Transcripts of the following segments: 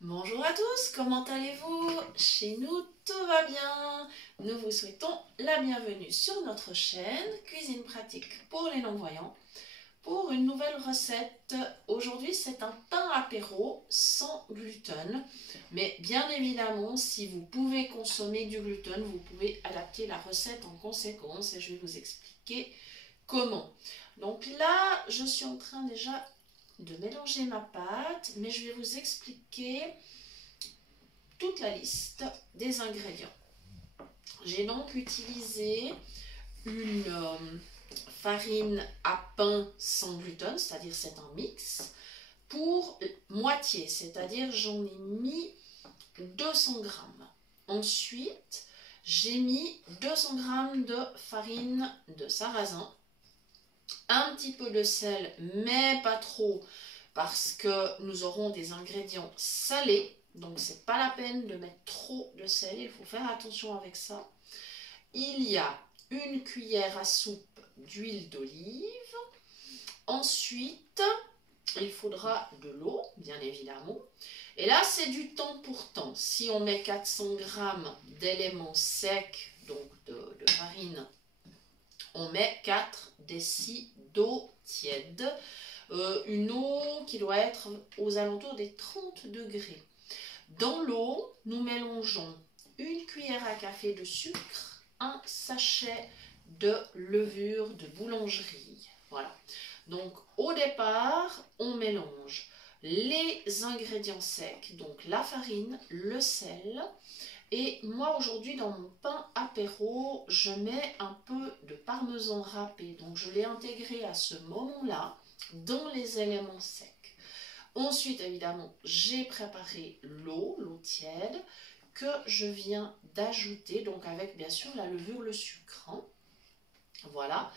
Bonjour à tous, comment allez-vous? Chez nous, tout va bien. Nous vous souhaitons la bienvenue sur notre chaîne Cuisine pratique pour les non-voyants pour une nouvelle recette. Aujourd'hui, c'est un pain apéro sans gluten. Mais bien évidemment, si vous pouvez consommer du gluten, vous pouvez adapter la recette en conséquence et je vais vous expliquer comment. Donc là, je suis en train déjà de mélanger ma pâte, mais je vais vous expliquer toute la liste des ingrédients. J'ai donc utilisé une farine à pain sans gluten, c'est-à-dire c'est un mix, pour moitié, c'est-à-dire j'en ai mis 200 grammes. Ensuite, j'ai mis 200 grammes de farine de sarrasin, un petit peu de sel, mais pas trop, parce que nous aurons des ingrédients salés. Donc, c'est pas la peine de mettre trop de sel. Il faut faire attention avec ça. Il y a une cuillère à soupe d'huile d'olive. Ensuite, il faudra de l'eau, bien évidemment. Et là, c'est du temps pour temps. Si on met 400 grammes d'éléments secs, donc de farine, on met 4 décis d'eau tiède. Une eau qui doit être aux alentours des 30 degrés. Dans l'eau, nous mélangeons une cuillère à café de sucre, un sachet de levure de boulangerie. Voilà. Donc au départ, on mélange les ingrédients secs, donc la farine, le sel. Et moi aujourd'hui dans mon pain apéro, je mets un peu de parmesan râpé. Donc je l'ai intégré à ce moment-là dans les éléments secs. Ensuite, évidemment, j'ai préparé l'eau tiède que je viens d'ajouter, donc avec bien sûr la levure, le sucre. Hein. Voilà.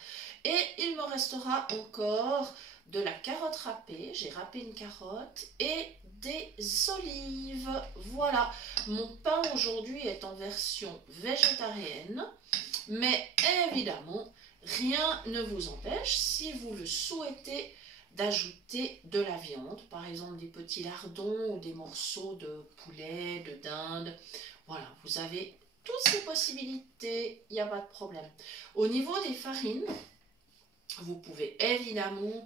Et il me restera encore de la carotte râpée, j'ai râpé une carotte, et des olives. Voilà, mon pain aujourd'hui est en version végétarienne, mais évidemment, rien ne vous empêche, si vous le souhaitez, d'ajouter de la viande, par exemple des petits lardons ou des morceaux de poulet, de dinde. Voilà, vous avez toutes ces possibilités, il n'y a pas de problème. Au niveau des farines, vous pouvez évidemment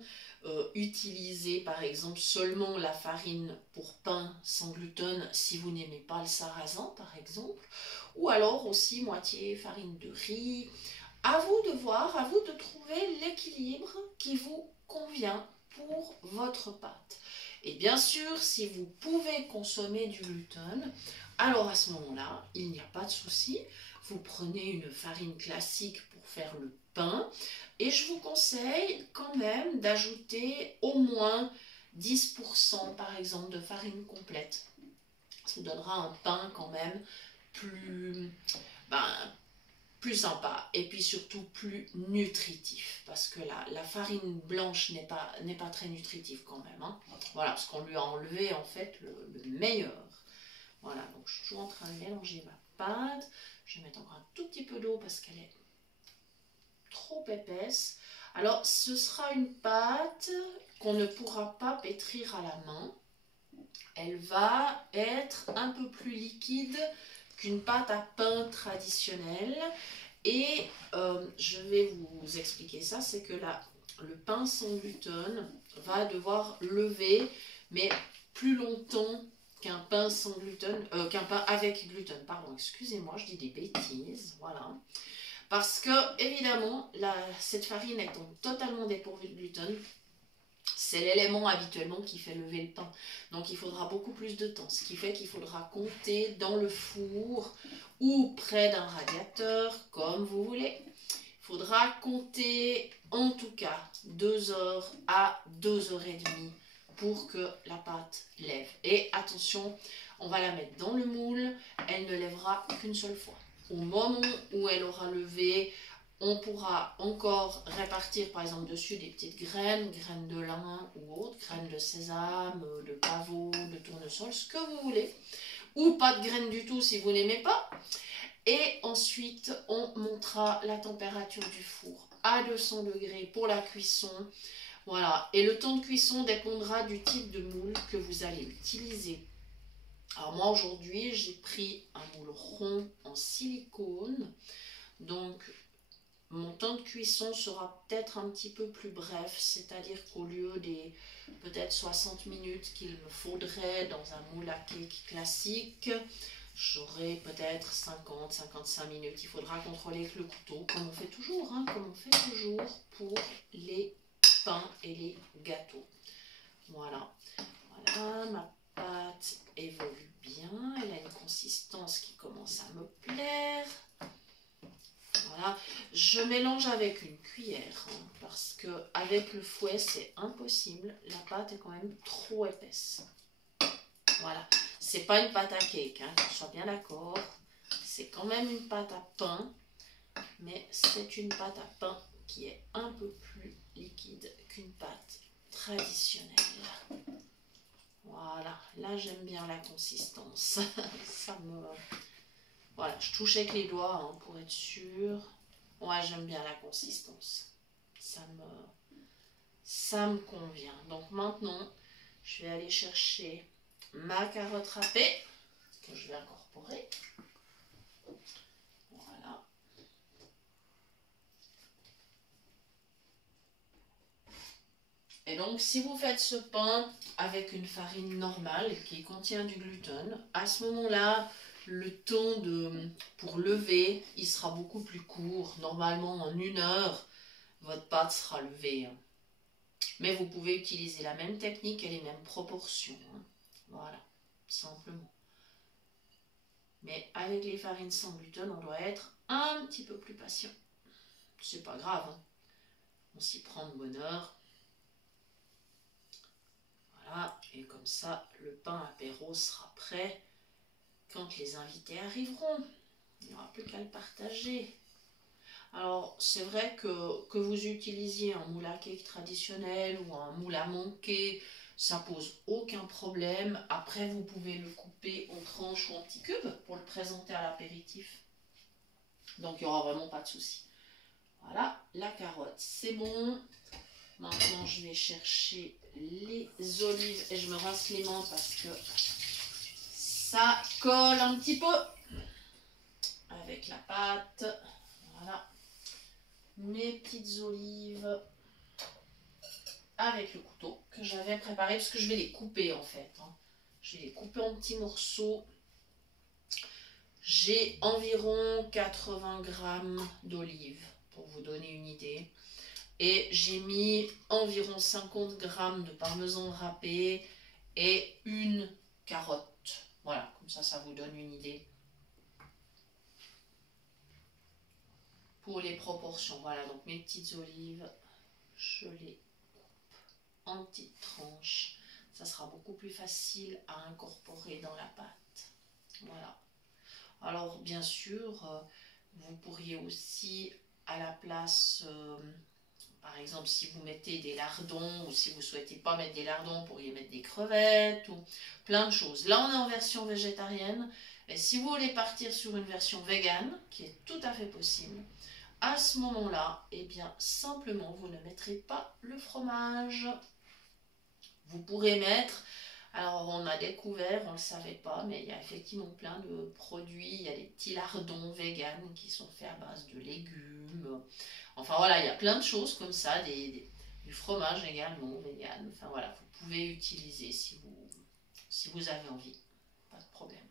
utiliser par exemple seulement la farine pour pain sans gluten si vous n'aimez pas le sarrasin par exemple, ou alors aussi moitié farine de riz. À vous de voir, à vous de trouver l'équilibre qui vous convient pour votre pâte. Et bien sûr, si vous pouvez consommer du gluten, alors à ce moment-là, il n'y a pas de souci. Vous prenez une farine classique pour faire le pain et je vous conseille quand même d'ajouter au moins 10% par exemple de farine complète. Ça vous donnera un pain quand même plus, ben, plus sympa et puis surtout plus nutritif parce que la farine blanche n'est pas très nutritive quand même. Hein. Voilà, parce qu'on lui a enlevé en fait le meilleur. Voilà, donc je suis toujours en train de mélanger ma pâte. Je vais mettre encore un tout petit peu d'eau parce qu'elle est trop épaisse. Alors, ce sera une pâte qu'on ne pourra pas pétrir à la main. Elle va être un peu plus liquide qu'une pâte à pain traditionnelle. Et je vais vous expliquer ça, c'est que le pain sans gluten va devoir lever, mais plus longtemps qu'un pain sans gluten, qu'un pain avec gluten, pardon, excusez-moi, je dis des bêtises, voilà. Parce que, évidemment, cette farine étant totalement dépourvue de gluten, c'est l'élément habituellement qui fait lever le pain. Donc il faudra beaucoup plus de temps, ce qui fait qu'il faudra compter dans le four ou près d'un radiateur, comme vous voulez. Il faudra compter en tout cas 2 heures à 2 heures et demie pour que la pâte lève. Et attention, on va la mettre dans le moule, elle ne lèvera qu'une seule fois. Au moment où elle aura levé, on pourra encore répartir par exemple dessus des petites graines, graines de lin ou autres, graines de sésame, de pavot, de tournesol, ce que vous voulez. Ou pas de graines du tout si vous n'aimez pas. Et ensuite, on montera la température du four à 200 degrés pour la cuisson. Voilà. Et le temps de cuisson dépendra du type de moule que vous allez utiliser. Alors moi aujourd'hui j'ai pris un moule rond en silicone, donc mon temps de cuisson sera peut-être un petit peu plus bref, c'est-à-dire qu'au lieu des peut-être 60 minutes qu'il me faudrait dans un moule à cake classique, j'aurai peut-être 50-55 minutes. Il faudra contrôler avec le couteau, comme on fait toujours, hein, comme on fait toujours pour les pains et les gâteaux. Voilà, voilà, ma pâte évolue bien, elle a une consistance qui commence à me plaire. Voilà, je mélange avec une cuillère, hein, parce que avec le fouet c'est impossible, la pâte est quand même trop épaisse. Voilà, c'est pas une pâte à cake, hein, qu'on soit bien d'accord, c'est quand même une pâte à pain, mais c'est une pâte à pain qui est un peu plus liquide qu'une pâte traditionnelle. Voilà, là j'aime bien la consistance. Ça me... Voilà, je touche avec les doigts, hein, pour être sûr. Ouais, j'aime bien la consistance. Ça me convient. Donc maintenant, je vais aller chercher ma carotte râpée que je vais incorporer. Voilà. Et donc, si vous faites ce pain avec une farine normale qui contient du gluten, à ce moment-là, le temps pour lever, il sera beaucoup plus court. Normalement, en 1 heure, votre pâte sera levée. Mais vous pouvez utiliser la même technique et les mêmes proportions. Voilà, simplement. Mais avec les farines sans gluten, on doit être un petit peu plus patient. C'est pas grave, hein. On s'y prend de bonne heure. Voilà, et comme ça, le pain apéro sera prêt quand les invités arriveront. Il n'y aura plus qu'à le partager. Alors, c'est vrai que vous utilisiez un moule à cake traditionnel ou un moule à manquer, ça pose aucun problème. Après, vous pouvez le couper en tranches ou en petits cubes pour le présenter à l'apéritif. Donc, il n'y aura vraiment pas de souci. Voilà, la carotte, c'est bon. Maintenant, je vais chercher les olives et je me rince les mains parce que ça colle un petit peu avec la pâte. Voilà, mes petites olives avec le couteau que j'avais préparé parce que je vais les couper en fait. Je vais les couper en petits morceaux. J'ai environ 80 grammes d'olives pour vous donner une idée. Et j'ai mis environ 50 grammes de parmesan râpé et une carotte. Voilà, comme ça vous donne une idée. Pour les proportions, voilà, donc mes petites olives, je les coupe en petites tranches. Ça sera beaucoup plus facile à incorporer dans la pâte. Voilà. Alors, bien sûr, vous pourriez aussi, à la place... par exemple, si vous mettez des lardons ou si vous ne souhaitez pas mettre des lardons, vous pourriez mettre des crevettes ou plein de choses. Là, on est en version végétarienne. Et si vous voulez partir sur une version végane, qui est tout à fait possible, à ce moment-là, eh bien, simplement, vous ne mettrez pas le fromage. Vous pourrez mettre... Alors, on a découvert, on ne le savait pas, mais il y a effectivement plein de produits. Il y a des petits lardons véganes qui sont faits à base de légumes. Enfin, voilà, il y a plein de choses comme ça, du fromage également vegan. Enfin, voilà, vous pouvez utiliser si vous avez envie. Pas de problème.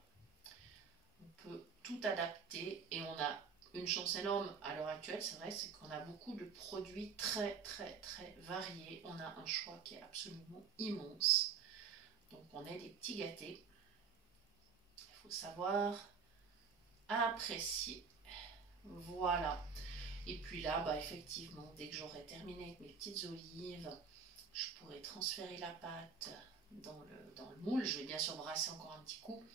On peut tout adapter et on a une chance énorme à l'heure actuelle, c'est vrai, c'est qu'on a beaucoup de produits très, très, très variés. On a un choix qui est absolument immense. Donc on est des petits gâtés. Il faut savoir apprécier. Voilà. Et puis là, bah, effectivement, dès que j'aurai terminé avec mes petites olives, je pourrai transférer la pâte dans le moule. Je vais bien sûr brasser encore un petit coup.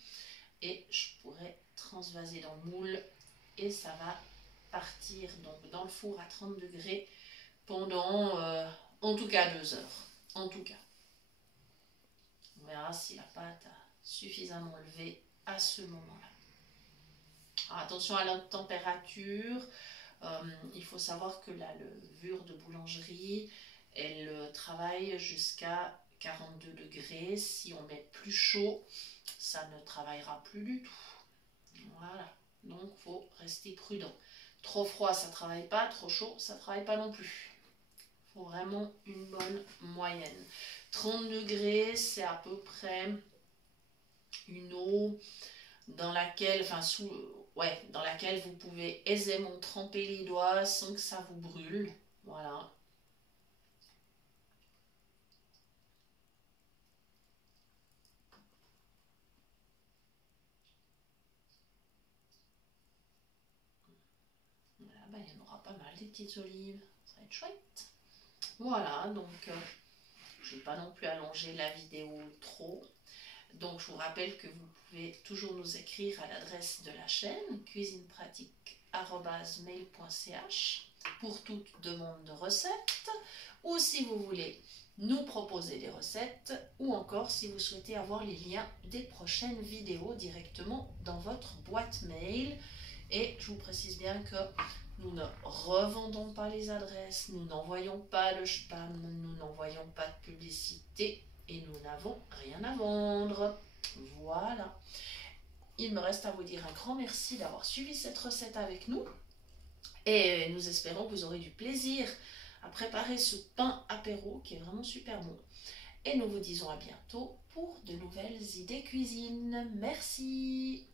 Et je pourrai transvaser dans le moule. Et ça va partir donc dans le four à 30 degrés pendant en tout cas 2 heures. En tout cas. On verra si la pâte a suffisamment levé à ce moment-là. Attention à la température. Il faut savoir que la levure de boulangerie, elle travaille jusqu'à 42 degrés. Si on met plus chaud, ça ne travaillera plus du tout. Voilà, donc il faut rester prudent. Trop froid, ça ne travaille pas, trop chaud, ça ne travaille pas non plus. Il faut vraiment une bonne moyenne. 30 degrés, c'est à peu près une eau dans laquelle, dans laquelle vous pouvez aisément tremper les doigts sans que ça vous brûle. Voilà. Voilà, ben, il y en aura pas mal des petites olives. Ça va être chouette. Voilà, donc je ne vais pas non plus allonger la vidéo trop. Donc je vous rappelle que vous pouvez toujours nous écrire à l'adresse de la chaîne cuisinepratique@mail.ch pour toute demande de recettes, ou si vous voulez nous proposer des recettes, ou encore si vous souhaitez avoir les liens des prochaines vidéos directement dans votre boîte mail. Et je vous précise bien que nous ne revendons pas les adresses, nous n'envoyons pas le spam, nous n'envoyons pas de publicité et nous n'avons rien à vendre. Voilà. Il me reste à vous dire un grand merci d'avoir suivi cette recette avec nous et nous espérons que vous aurez du plaisir à préparer ce pain apéro qui est vraiment super bon. Et nous vous disons à bientôt pour de nouvelles idées cuisine. Merci.